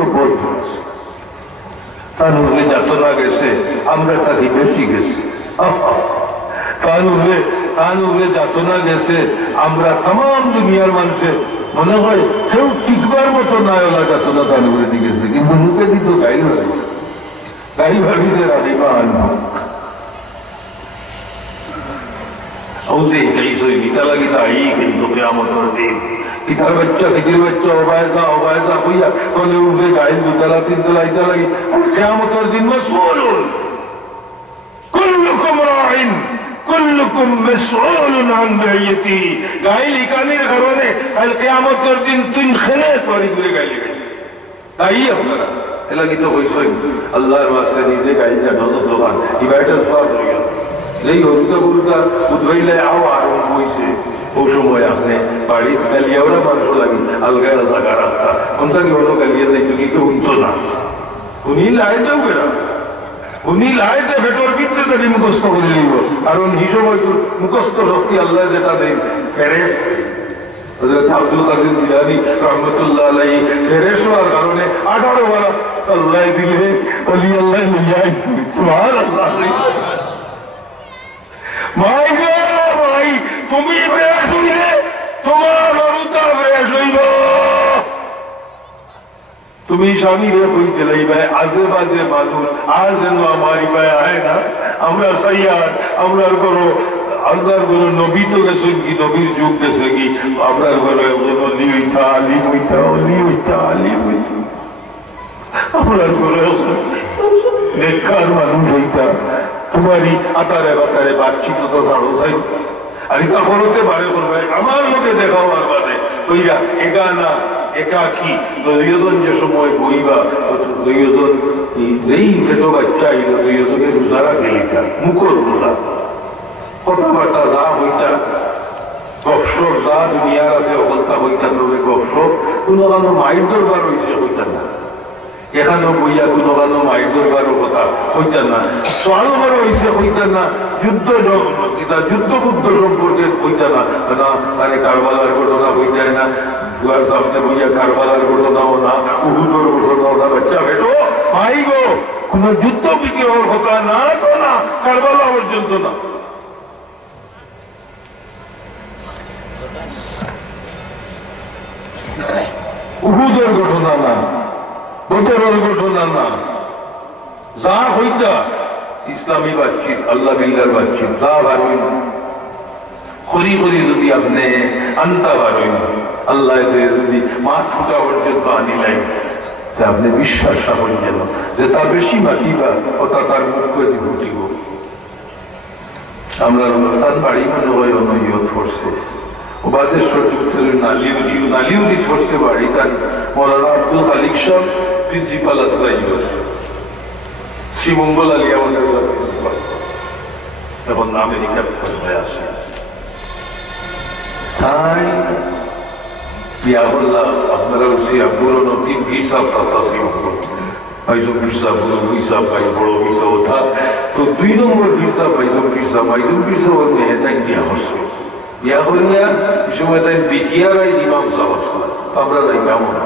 তো বলতে আছে তানুরে যাতনা গেছে আমরা তাকে বেশি গেছি তানুরে যাতনা গেছে আমরা তাম দুনিয়ার মানুষের মনে হয় কেউ টিকবার মতো না ওলা যাতনা তানুরে দিয়ে গেছে কিন্তু মুখে দিত গাই ভাবিছে রাধিমা আনবুক গীতা লাগি তাই কিন্তু কেয়ামতের দিন কিতার বাচ্চা কিতির বাচ্চা অবায়দা হইয়া তলে উঠে গাইল দুতলা তিনতলা ইতা লাগি কেয়ামতের দিন মাসউলুন কুল্লুকুম রাইন কুল্লুকুম মাসউলুন আন রাইয়াতি গাইল ইকানের কারণে কাল কিয়ামতের দিন তিন খেলে তরি ঘুরে গাইল তাই আপনারা এলাকি তো কইছই আল্লাহর ওয়াস্তে নিজে গাইল জানো তো গান ইবাদত সওয়াব হইয়া যেই হরুতা উদ্ভইলে আওয়ার বইছে ও সময় আপনি বাড়ি গালিয়াওরা মানুষ লাগি আলগায় জায়গা রাখতা কোনটা কি হলো গালিয়া যাইতো কি কেউ উঠতো না উনি লাইতেও বেরা উনি লাইতে ভেতর ভিতরে তাকে মুখস্থ করে নিব কারণ এই সময় মুখস্থ শক্তি আল্লাহ যেটা দেন ফেরেশ হযরত আব্দুল কাদের জিলানী রাহমাতুল্লাহ আলাইহি ফেরেশ হওয়ার কারণে 18 বার আল্লাহ দিলে ওলি আল্লাহ লইয়া আইছে সুবহানাল্লাহ মাই গো ভাই তুমি ফ্রেশ হইলে তোমার হরুতা ফ্রেশ হইব তুমি স্বামী রে কইতে লাইবে আজে বাজে মানুষ আর যেন আমার ইবায় আয় না আমরা সাইয়ার আমরার করো আল্লাহর ঘরে নবী তো গেছেন কি নবীর যুগ গেছে কি আমরার ঘরে অলি হইতা আলিম হইতা আমরার ঘরে নেককার মানুষ হইতা তোমারই আতারে বাতারে বাচ্চি তো ছাড়ো চাই আর এটা করতে পারে করবে আমার লোকে দেখাও আর বাদে ওইরা একা না একাকি দুইজন যে সময় বইবা দুইজন এই পেটো বাচ্চা আইল দুইজনের রোজারা গেলিতা মুখর রোজা কথাবার্তা যা হইতা গফসর যা দুনিয়ার আছে অকলতা হইতা তবে গফসর কোনো কারণ মাইর দরবার হইছে হইতা না এখানেও বইয়া কোনো কারণ মাইর দরবারও কথা হইতা না সোয়াল করা হইছে হইতা না যুদ্ধ বুদ্ধ সম্পর্কে হইতা না মানে কারবালার ঘটনা হইতায় না জুয়ার সামনে বইয়া কারবালার ঘটনাও না উহুদর ঘটনাও না বাচ্চা বেটো মাই গো কোন যুদ্ধ বিগ্রহের কথা না তো না কারবালা পর্যন্ত না উহুদের ঘটনা না বদরের ঘটনা না যা হইতা ইসলামী বাতচিত আল্লাহ বিল্লাহর বাতচিত যা বারইন খরি যদি আপনি আনতা বারইন আল্লাহ যদি মাছ ফুটা পর্যন্ত আনিলেন তা আপনি বিশ্বাস রাখুন যেন যে তা বেশি মাতিবা ওটা তার মুখে ফুটিব আমরা তার বাড়ি মনে হয় অনইয়ত করছে ওবাদেশ্বর যুক্তের নালিউরি ফোর্সে বাড়ি তার মৌলানা আব্দুল খালিক সাহেব প্রিন্সিপাল আসলাই শ্রীমঙ্গল আলী আমাদের প্রিন্সিপাল এখন আমেরিকার হয়ে আসে তাই বিয়া করলাম আপনারা পুরনো 3 পীর সাহেব তাতা শ্রীমঙ্গল মাইজুম পীর সাহেব পীর সাহেব বড় পীর সাহেব ওঠা তো 2 নম্বর পীর সাহেব মাইজুম পীর সাহেব মেয়েটাই বিয়া করছে বিয়া করিয়া এই সময় তাই বিটিয়ার ইমাম সাহেব আসলা আমরা যাইতাম না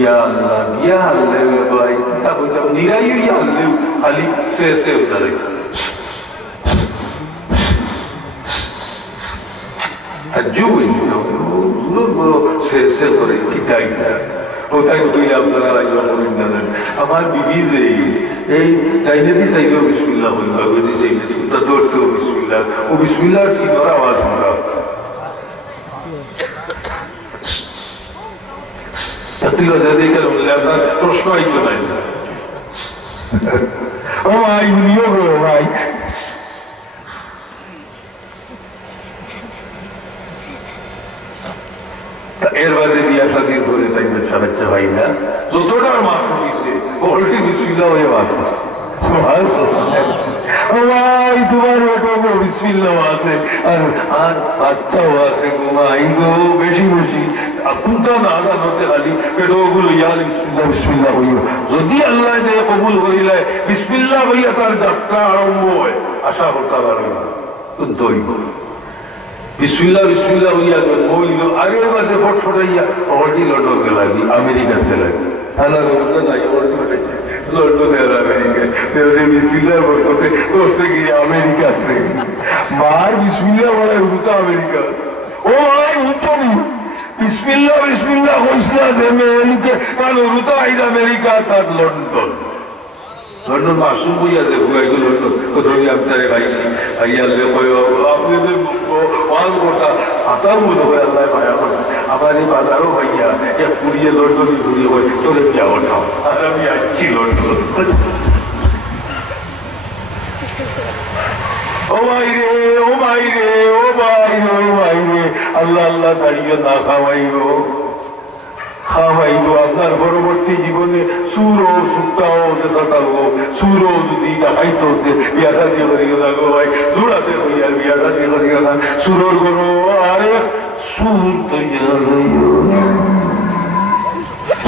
ইয়া আল্লাহ বিয়া হারলে ভাই তা কইতাম নিরাই ইয়া হারলেও খালি সে উঠা যাইতাম আজও বড় সে করে কিতাইতা ওটাই তুই আপনারা রাইয়া করেন না আমার বিবি যে এই টাইনে দি চাইলেও বিসমিল্লাহ বলবা যদি চাইলে তা দৌড়তেও বিসমিল্লাহ ও বিসমিল্লাহর সিনোর আওয়াজ আমরা তুই দেখে আপনার প্রশ্ন আইতো নাই না ও ভাই উনিও গো ভাই এর বাদে বিয়া শাদির করে তাই বাচ্চা ভাই না যতটা মাফ দিছে অলরেডি বিসমিল্লাহ হয়ে বাদ করছে ভাই তোমার ওটা বিসমিল্লাহ আছে আর বাচ্চাও আছে গো ভাই গো বেশি আপনটা না জানতে খালি পেটোগুলো ইয়ার বিসমিল্লাহ হইও যদি আল্লাহ দিয়ে কবুল করিলে বিসমিল্লাহ হইয়া তার যাত্রা আরম্ভ হয় আশা করতে পারবে না কিন্তু বিসমিল্লাহ বিসমিল্লাহ হইয়া মইল আরে বাদে ফটফটাইয়া অলরেডি লন্ডন কে লাগি আমেরিকা কে লাগি তাহলে বলতে নাই অলরেডি লন্ডনে আর আমেরিকা বিসমিল্লাহ বলতে দোস্তে গিয়ে আমেরিকা ট্রেন মার বিসমিল্লাহ বলে উঠতো আমেরিকা ও ভাই উঠবি বিসমিল্লাহ বিসমিল্লাহ কইসলা যে মেলুকে কাল উঠতো আইজ আমেরিকা তার লন্ডন লন্ডন মাসুম বইয়া দেখো এগুলো লন্ডন কোথাও আমি তারে গাইছি আইয়ালে কই আপনি যে ওয়াজ করতা আসার মনে হয় আল্লাহ মায়া করে আমার এই বাজারও ভাইয়া এক ফুরিয়ে লন্ডনই ঘুরিয়ে হয় তোরে বিয়া ওঠাও আর আমি আসছি লন্ডন ও ভাই রে ও ভাই রে ও ভাই রে ও ভাই রে আল্লাহ আল্লাহ ছাড়িয়ে না খাওয়াইও খাওয়াইব আপনার পরবর্তী জীবনে সুরো সুক্তাও দেখাতাও সুরো যদি দেখাইতে হতে বিয়াটা দিয়ে করিও না গো ভাই জোড়াতে হই আর বিয়াটা দিয়ে করিও না সুরোর কোনো আরে সুর তৈয়া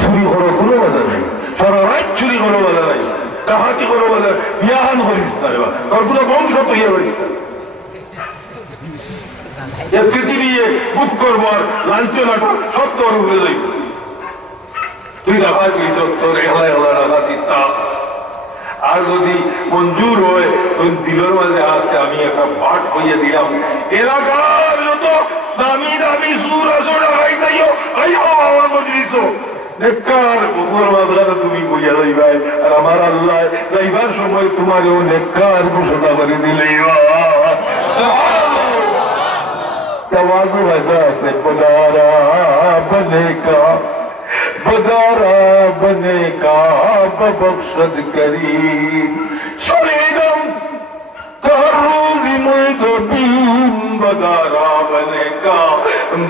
চুরি করার কোনো বাধা নাই সারা রাত চুরি করার বাধা নাই ডাকাতি করার বাধা বিয়াহান করিস না রে বা তোর কোনো বংশ তৈয়া করিস না পৃথিবী বুক করবো আর লাঞ্ছনাটা সত্তর উপরে যাইব তুই ডাকাতি তোর একলা একলা ডাকাতি তা আর যদি মঞ্জুর হয় তুই দিলের মাঝে আজকে আমি একটা পাঠ হইয়া দিলাম এলাকার যত দামি দামি সুর আসো ডাকাই তাইও আইও আমার মজলিস নেককার বুকুর মাঝখানে তুমি বইয়া যাইবাই আর আমার আল্লাহ যাইবার সময় তোমারও নেককার ঘোষণা করে দিলেই तवाज़ु अदा से बदारा बने का बबख्शद करीम शरीदम हर रोज मुझे बीम बदारा बने का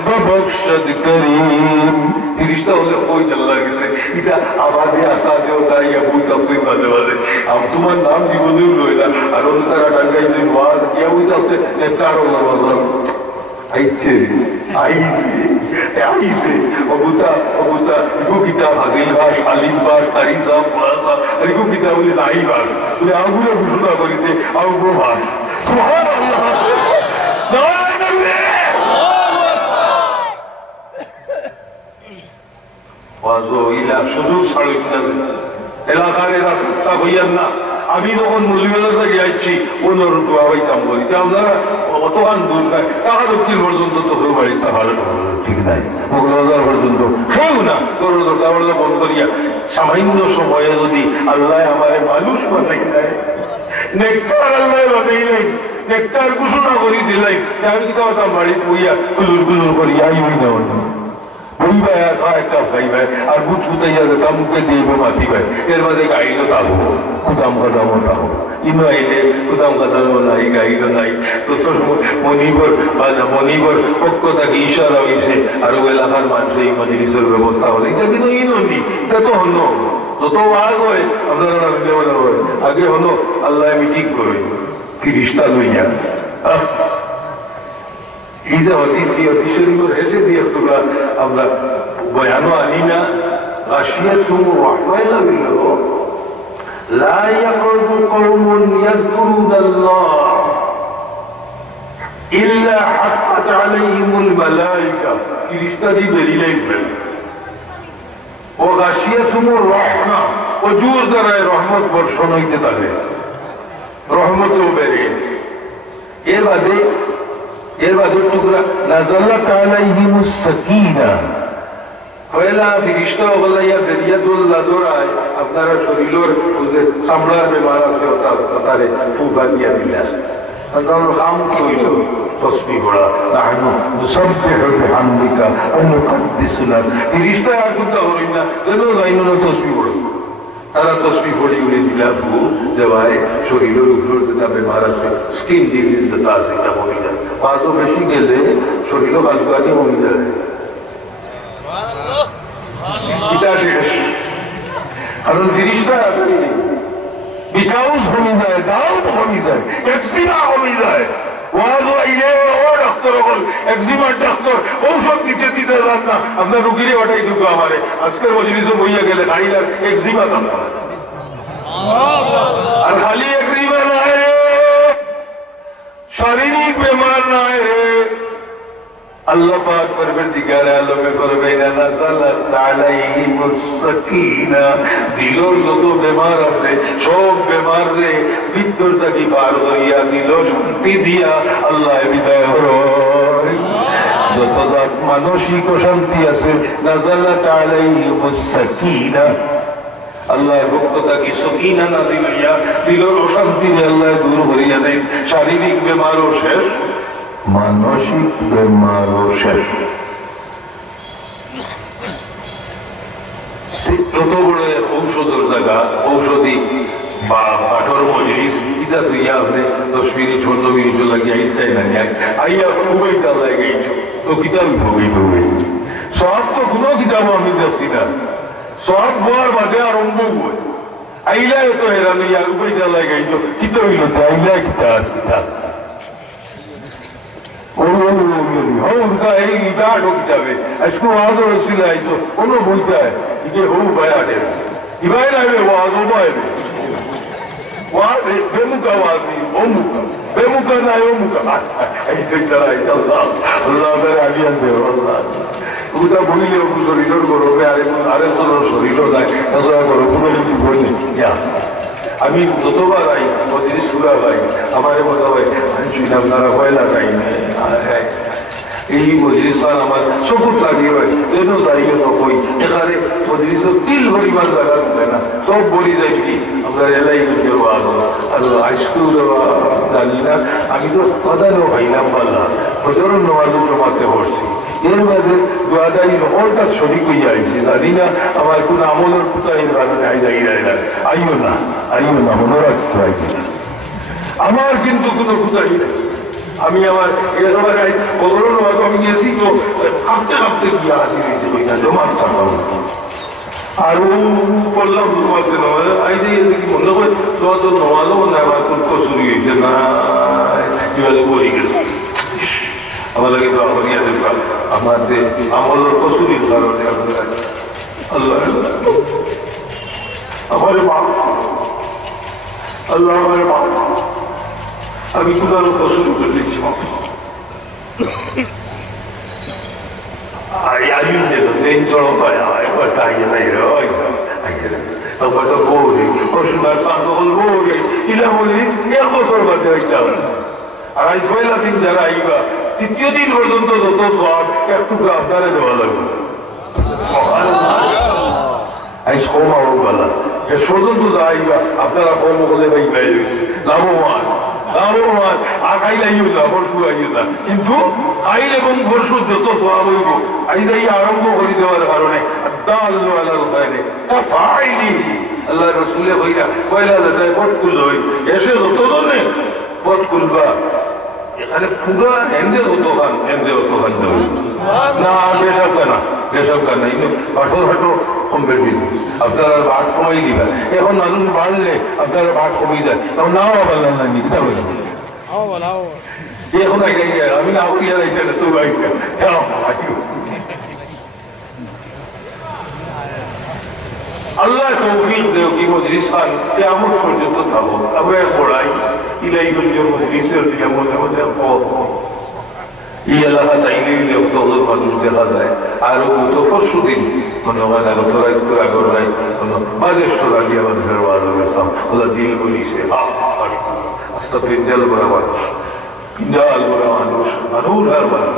बबख्शद करीम रिश्ता होले कोई अल्लाह के से इधर आवाज़ आसा दे होता है या बहुत तफसील वाले अब तुम्हारा नाम जीवने लोएला और उन तरह टंगाई से वाद किया हुई तफसील नेकारो वाला আইছে আইছে আইছে অবস্থা ইগো কিতাব হাদিল ভাষ আলিম ভাষ তারিজা পুরাসা ইগো কিতাব বলে নাই ভাষ বলে আগুলো ঘোষণা করিতে আগুলো ভাষ সুবহানাল্লাহ ওয়াজো ইলা সুযোগ ছাড়ে না এলাকার রাস্তা হইয়ান না আমি যখন মুরলিবাজার থেকে যাচ্ছি ওনার দোয়া পাইতাম বলি আপনারা অতখান দূর নাই টাকা দক্ষিণ পর্যন্ত তো কেউ বাড়ি তাহার ঠিক নাই মোগলবাজার পর্যন্ত কেউ না তোর দরকার বন্ধ করিয়া সামান্য সময়ে যদি আল্লাহ আমার মানুষ বানাই নাই নেককার আল্লাহ বানাই নাই নেককার ঘোষণা করি দিলাই আমি কি তাম বাড়িতে বইয়া গুলুর গুলুর করিয়া আইবই না অন্য বইবা একটা ভাইবাই আর বুট বুতাইয়া যেতাম মুখে দিয়ে মাতি ভাই এর মাঝে গাইলো তাহো কুদাম কাদামও তাহো ইনো আইলে কুদাম কাদামও নাই গাইলো নাই তো মনিবর পক্ষ থেকে ইশারা হয়েছে আর ও এলাকার মানুষের এই মজলিসের ব্যবস্থা হলে এটা কিন্তু ইনো নি এটা তো হন যত আগ হয় আপনারা আগে হলো আল্লাহ আমি ঠিক করে ফিরিস্তা লইয়া এই যে অতিশরীর হেসে দিয়ে তোমরা আমরা বয়ানও আনি না غاشيتهم الرحمة بالله لا يقعد قوم يذكرون الله إلا حقت عليهم الملائكة فرشتة دي بليلين وغاشيتهم الرحمة وجور درائي رحمة برشونيت تغير رحمة وبرين এর বাদে টুকরা নাযালাত আলাইহিমুস সাকিনা পয়লা ফিরিস্তা ওলাইয়া বেরিয়াতুল্লাহ দরায় আপনারা শরীরের ওই চামড়ার বেমার আছে তারে ফুফা দিয়া দিলা আল্লাহর খাম কইল তসবিহ পড়া নাহনু নুসাব্বিহু বিহামদিকা ওয়া নুকদ্দিসু লাক ফিরিস্তা আর কুতা হরিন না কেন গাইনো তসবিহ পড়ো তারা তসবিহ পড়ি উড়ে দিলা ফু দেওয়ায় শরীরের উপর যেটা বেমার আছে স্কিন ডিজিজ যেটা আছে এটা হয়ে যায় পাঁচ বেশি গেলে শরীরও কাজবাজি হয়ে যায় এটা শেষ কারণ ফিরিস্তা বিকাউস হয়ে যায় দাউদ হয়ে যায় এক্সিমা হয়ে যায় ওয়াজও আইলে ও ডাক্তার হল এক্সিমার ডাক্তার ঔষধ দিতে দিতে যান না আপনার রুগীরে ওটাই দুঃখ আমারে আজকের মজলিসে বইয়া গেলে খাইলার এক্সিমা থামতা আর খালি এক্সিমা নাই রে শারীরিক বেমার নাই রে আল্লাহ পাক পরবর্তীকার আলমে ফরমাইনা নাযালাত আলাইহিমুস সাকিনা, দিলর যত বেমার আছে সব বেমার রে ভিতর থেকে বার করিয়া দিল শান্তি দিয়া আল্লাহ বিদায় হয়। যত মানসিক শান্তি আছে নাযালাত আলাইহিমুস সাকিনা, আল্লাহর পক্ষ থেকে সকিনা নাযিল হইয়া দিলর অশান্তি আল্লাহ দূর করিয়া দেন। শারীরিক বেমারও শেষ, মানসিক বেমারও শেষ। যত বড় এক ঔষধের জায়গা, ঔষধি বা পাঠর মজলিস, ইটা তুই আপনি 10 মিনিট 15 মিনিট লাগিয়ে আইতাই না আইয়া উবাইতা লাগাইছো তো কিতাব ভোগাইতে হবে। সব তো কোনো কিতাব আমি যাচ্ছি না, সব বোয়ার বাদে আরম্ভ বই আইলাই তো হেরানি আর উবাইতা লাগাইছো কিতা হইল তো আইলাই কিতাব কিতাব কিতাবে আজকে ওয়াজও হয়েছিল আইসো অন্য বইটায় ইকে হু ভাই আটে ইবাই নাইবে ওয়াজও পাইবে ওয়াজ বেমুকা ওয়াজ নেই অমুকা বেমুকা নাই অমুকা এইসে তারাই আল্লাহ আল্লাহ তারা আলিয়ান দেব আল্লাহ ওটা বইলে ওকে শরীরের গরমে আরেক জনের শরীরও যায় তাছাড়া করো কোনো কিছু বই নেই। আমি যতবার আই মজলিস পুরা ভাই আমার মনে হয় আপনারা পয়লা টাইমে এই মজলিস আমার চকুত লাগিয়ে হয় যেন যাইবে নকই এখানে মজলিসের তিল পরিমাণ জায়গা থাকে না, সব বলি যাই কি আপনার এলাই দেবো আলো আর হাইস্কুল জানি না। আমি তো কথাও খাইলাম পাল্লা প্রচুর নমাজও জমাতে পড়ছি, এর মাঝে দোয়াদাই হঠাৎ শরিক হইয়া আইছে জানি না আমার কোন আমলের কোথায় কারণে আইও না মনে রাখতে হয় কিনা আমার কিন্তু কোনো কোথায় নেই। আমি আমার আমি গেছি তো কাঁপতে কাঁপতে গিয়ে আসি ওইটা জমাত থাকলাম আরো করলাম জমাতে নমাজ আইতে কি মনে হয় তোমার তো নমাজও মনে হয় আমার খুব কসুরি হয়েছে না কিভাবে বলি গেল আমার লাগে তো আমার ইয়া দেখলাম আমার যে আমলের কসুরির কারণে আল্লাহ আমার মাফ আল্লাহ আমার মাফ আমি কোথাও কসুরি করে দিচ্ছি ayun nito dentro pa একবার তাইয়ে নাই রয়েছে আবার তো বলি কসুনার সাঙ্গ বলি ইলা বলিস এক বছর বাদে হইতাম আর আজ পয়লা দিন যারা আইবা তৃতীয় দিন পর্যন্ত যত সব একটু আপনারা দেওয়া লাগবে আইস ক্ষমা হোক বলা শেষ পর্যন্ত যা আইবা আপনারা কর্ম করলে পাইবে লাভবান লাভবান আর খাইলে আইও না ফরসু আইও না কিন্তু খাইল এবং ফরসু যত সব হইব আইদাই আরম্ভ করে দেওয়ার কারণে আল্লাহ রসুলে হইরা পয়লা দাদায় পথ খুলল হই এসে যত জনে পথ খুলবা এখানে পুরা হেন্দে যত খান দেই না বেসব কানা পাঠর হাটো কমবে আপনারা ভাট কমাই দিবা। এখন মানুষ বাড়লে আপনারা ভাট কমিয়ে দেয় এখন নাও বললেন না নি কিতা বললেন এখন আমি না করিয়া যাইতে না তো আল্লাহ তৌফিক দেও কি মজলিস খান কেমন পর্যন্ত থাকো আমরা পড়াই ইলাই মজলিসের মনে মধ্যে এই এলাকা তাইলে তদর মানুষ দেখা যায় আরো গত পরশু দিন মনে হয় না গতরাই আগরাই বাদেশ্বর আলিয়া মানুষের বাদ গেছিলাম ওরা দিল বলিছে আস্তে দিল বড় মানুষ পিঞ্জাল বড় মানুষ আর মানুষ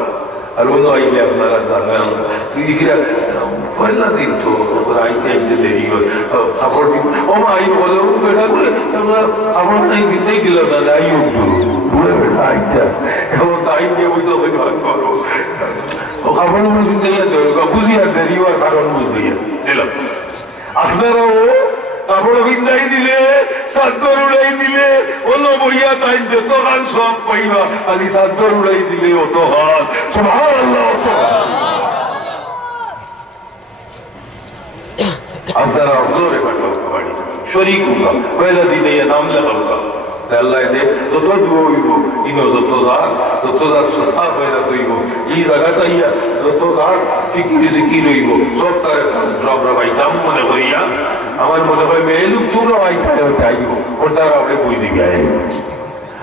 আর অন্য আইলে আপনারা জানেন পয়লা দিন তো আইতে দেরি হয় কাপড় দিন ও আই বলে বেটা করে কাপড় নাই দিতেই দিল না আই বুড়ে বেটা আইটা এখন তাই নিয়ে ওই তো করো কাপড় দিয়ে বুঝিয়া দেরি হওয়ার কারণ বুঝিয়া দিলাম আপনারাও কাপড় বিন্দাই দিলে চাদর উড়াই দিলে অন্য বইয়া তাই যত গান সব পাইবা খালি চাদর উড়াই দিলে অত গান সুবহানাল্লাহ অত আপনারা অগ্রে বাড়ি শরীক হোক পয়লা দিনে নাম লেখা আল্লাহ দে যত দুয়ো হইব ইনো যত জাত সত্তা পয়লা তৈব এই জায়গাটা ইয়া যত জাত ফিকির হইব সব তার সব রাবাইতাম মনে করিয়া আমার মনে হয় মেয়ে লোক তোমরা আইতাই আইব ওটার আপনি বই দিবি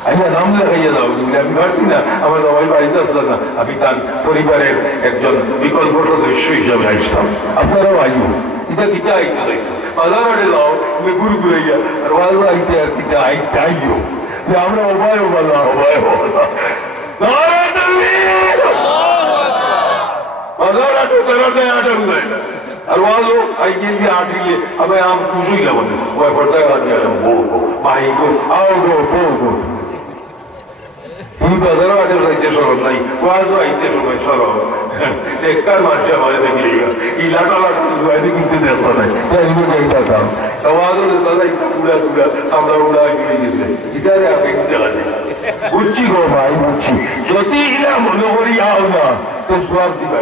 আইয়া নাম লেখাইয়া যাও কিন্তু আমি পারছি না, আমার জামাই বাড়িতে আসলাম না, আমি তার পরিবারের একজন বিকল্প সদস্য হিসাবে আসতাম। আপনারাও আইও, এটা কিটা আইতে যাইতো বাজারে যাও তুমি ঘুর ঘুরাইয়া আর বাজার আইতে আর কিটা আইতে আইও যে আমরা অবায় বলা অবায় বলা বাজার আটো তারা দেয় আটার যায় না আর ওয়াজও আইগিয়ে আটিলে আবার আম খুশিলাম ওই পর্দায় আটিলাম বউ গো মাই গো আও গো বউ গো এই বাজারও আটের যাইতে সরব নাই, ওয়াজও আইতে সময় সরব একটার মাঝে আমার দেখলে এই লাটা লাটা জুয়াইনি কিন্তু দেখতে নাই দেখতাম ওয়াজও দেখতে যাইতে পুরা পুরা আমরা উড়া হয়ে গেছে ইটারে আপনি দেখা যায় বুঝছি গো ভাই বুঝছি, যদি ইলা মনে করি আও না তো সব দিবা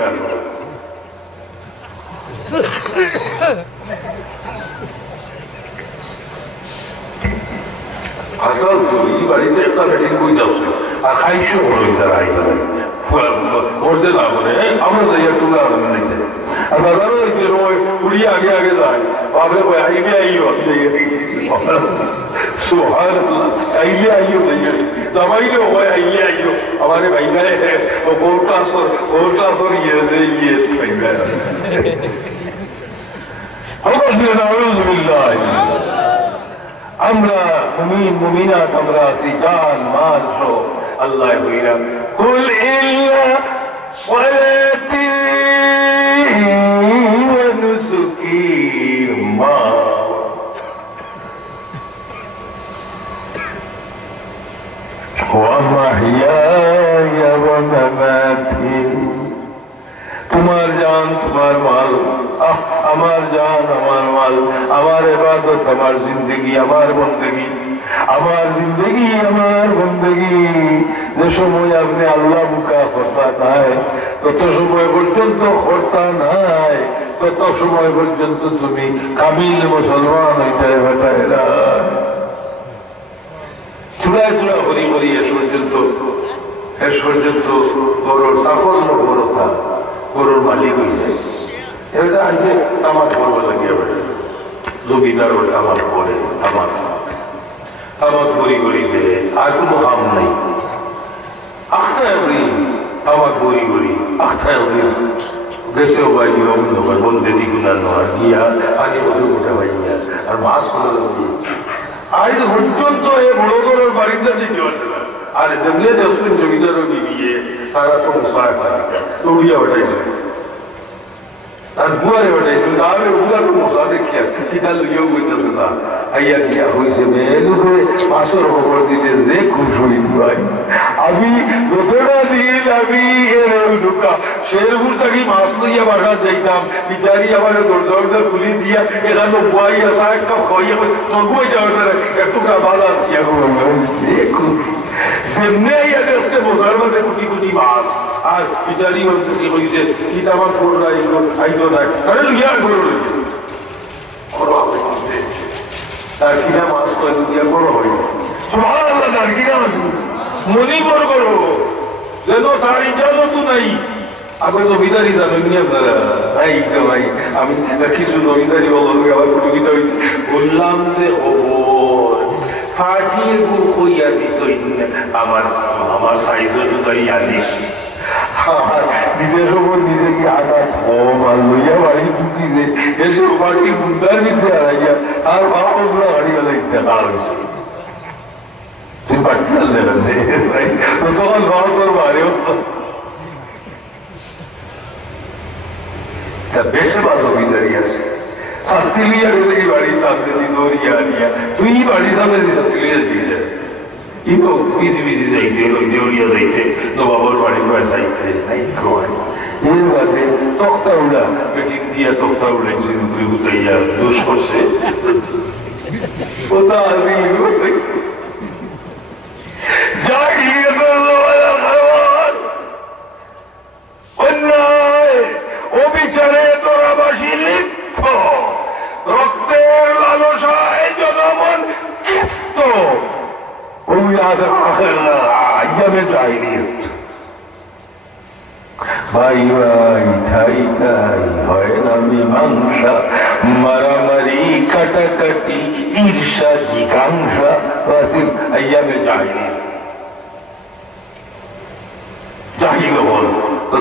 আসল তো এই বাড়িতে একটা বেটিং বই যাচ্ছে আর খাইশো হলো তারা আইনা করতে না বলে আমরা যাইয়া তোমরা আনন্দ নিতে আর বাজারও যাইতে সময় ফুড়িয়ে আগে আগে যায় বাপরে ভাই আইলে আইও আমি সুবহানাল্লাহ আইলে আইও যাইয়া দামাইলে ভাই আইলে আইও আমারে ভাই গায়ে ও কোর্টাসর ইয়ে থাইবে আমরা মুমিন মুমিনাত আমরা আছি জান মাল সহ আল্লাহ কইলাম কুল ইল্লা সালাতি ওয়া নুসুকি মা ওয়া মাহইয়ায়া ওয়া মামাতি, তোমার জান তোমার মাল, আমার জান আমার মাল, আমার ইবাদত আমার জিন্দগি আমার বন্দেগি, আমার জিন্দগি আমার বন্দেগি। যে সময় আপনি আল্লাহ মুখা করতা নাই তত সময় পর্যন্ত করতা নাই, তত সময় পর্যন্ত তুমি কামিল মুসলমান হইতে পারতাই না। চূড়ায় চূড়া করি করি এ পর্যন্ত গরুর চাকর বড়তা গরুর মালিক হয়েছে, এটা আনছে তামাক করবো লাগিয়ে বেড়ে জমিদার ওর তামাক করে তামাক গড়ি গড়িতে আর কোনো কাম নাই। আখটা একদিন তামাক গড়ি আখটা একদিন গেছেও ভাই অভিন্ন ভাই বন্ধে দিগুনার নয় গিয়া পানি মতো গোটা ভাইয়া আর মাছ হলো লাগিয়ে আজ পর্যন্ত এ বড় গরুর বাড়িতে দিতে পারছে না। আর যেমনি দেখছেন জমিদারও বিয়ে তারা তো মুসাফ লাগিয়ে উড়িয়া ওটাইছে আর বুয়ারে বেটাই কিন্তু আগে বুয়া তো মশা দেখিয়া কিতা লইয়াও বইতেছে না আইয়া গিয়া হয়েছে মেয়েলুকে পাঁচশোর খবর দিলে যে খুশ হই বুয়াই আমি যতটা দিন আমি ঢুকা শেরপুর থাকি মাছ লইয়া বাসাত যাইতাম বিচারি আমার দরজা খুলি দিয়া এখানে বুয়াই আসা এক কাপ খাওয়াইয়া মগুয়াই যাওয়ার একটু বাধা দিয়া যে খুশ সেমনি আইয়া দেখছে মশার মধ্যে কুটি কুটি মাছ আর বিচারি কি কইছে কি তামাক করো আইতো না তাহলে লইয়া করো হয়েছে তার কিনা মাছ কয়েক দিয়া করো হয় সুবহানাল্লাহ তার কিনা মাছ মনি বড় করো যেন তার ইজাজতও নাই। আগে জমিদারি জানেন আপনারা ভাই ভাই আমি কিছু জমিদারি হল আবার কুটুকিটা হয়েছে বললাম যে খবর ফাটিয়ে গু হইয়া দিত আমার সাইজ অনুযায়ী আনিস নিজের সময় নিজে কি আটা থম আর লইয়া বাড়ি ঢুকিছে এসব বাড়ি গুন্ডার নিচে হারাইয়া আর বাবা বাড়ি বেলায় দেখা হয়েছে তুই বাড়ি আসলে ভাই তো তখন বাবা তোর বাড়িও তো বেশিরভাগ জমিদারি আছে সাথী লিয়া গেলে কি বাড়ির সামনে দিয়ে দৌড়িয়া আনিয়া তুই বাড়ির সামনে দিয়ে সাথী লিয়া দিয়ে যায় কিন্তু বিজি বিজি যাইতে দেউরিয়া যাইতে নবাবর বাড়ি যাইতে নাই খাওয়াই এর বাদে তক্তা উড়া বেটিন দিয়া তক্তা উড়াইছে নুকরি উতাইয়া দোষ করছে ওটা আজিল জাহিলিয়াতুল খাওয়ার অন্যায় অবিচারে তোরাবাসী লিপ্ত রক্তের লালসায় জনমন ক্ষিপ্ত ওই আয়ামে জাহিলিয়াত ভাই ভাই ঠাই ঠাই হয় না মীমাংসা মারামারি কাটাকাটি ঈর্ষা জিজ্ঞাসা ওয়াসিল আয়ামে জাহিলিয়াত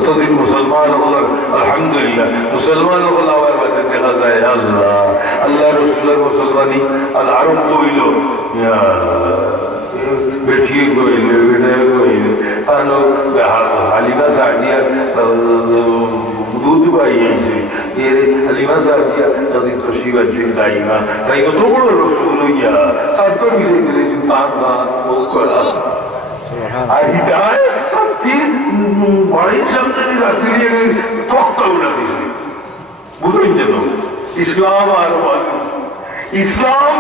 যতদিন মুসলমান হলার আলহামদুলিল্লাহ মুসলমান হল আমার মধ্যে দেখা যায় আল্লাহ আল্লাহ রসুল্লাহ মুসলমানি আর আরম্ভ হইল বেঠিয়ে কইলে বেটায় কইলে হালিমা সাদিয়া দুধ পাইছে এর হালিমা সাদিয়া তাদের তো শিবাজি দাইমা তাই কত বড় রসুল হইয়া সাতটা মিশে দিলেছেন তার বা মুখ করা আর হিদায় সত্যি বাড়ির সামনে যাত্রী তখতা উঠা দিছে বুঝুন যেন ইসলাম আর ইসলাম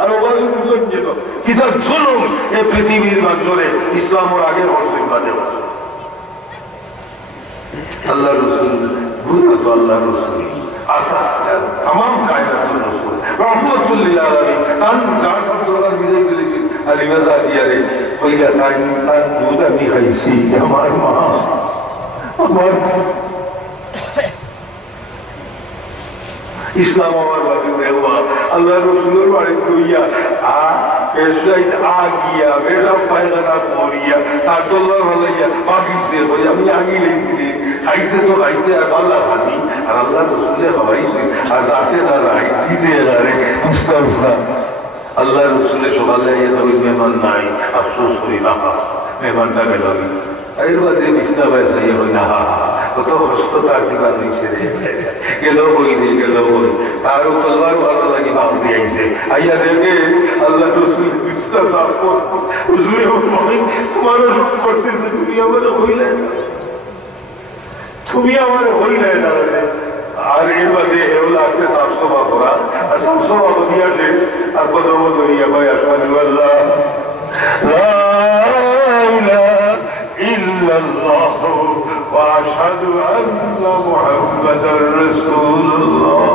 আর ওবাজু বুঝুন যেন কিতা জুলুম এই পৃথিবীর মাঝরে ইসলামের আগে বর্ষণ বাদে বর্ষণ আল্লাহ রসুল বুঝলো তো আল্লাহ রসুল আশা तमाम कायनातुल रसूल रहमतुल लिल आलामीन तान गार सब दरबार বিজয় দিলেছেন আলিমা সাদিয়া রে কইলা তান দুধ আমি খাইছি আমার মা আমার ইসলাম আমার বাদে দেওয়া আল্লাহ রসুলের বাড়ি কইয়া এসলাইত আগিয়া বেড়া পায়খানা করিয়া তার তোল্লা ভালাইয়া বাগিছে কই আমি আগি লেছি রে খাইছে তো খাইছে আর বাল্লা খানি আর আল্লাহ রসুলে খাওয়াইছে আর আছে না রাই দিছে এগারে ইসলাম ইসলাম আল্লাহ রসুলে সকালে মেহমান নাই আফসোস করি না মেহমানটা গেল এর বাদে বিছনা বয়সা না কত কষ্ট তার কিবা হয়েছে রে গেল হই রে গেল হই তারও তলবারও ভালো লাগে বাল দিয়ে আইছে আইয়া দেখে আল্লাহ রসুল বিছনা সাফ কর হুজুরে তোমারও করছেন তুমি আমার হইলে তুমি আমার হইলে না আর এর বাদে এগুলো আসছে সাফসফা করা আর সাফসফা করিয়া শেষ আর কদম ধরিয়া ভাই আসাদু আল্লাহ লা ইলাহা ইল্লাল্লাহ ওয়া আশহাদু আন্না মুহাম্মাদার রাসূলুল্লাহ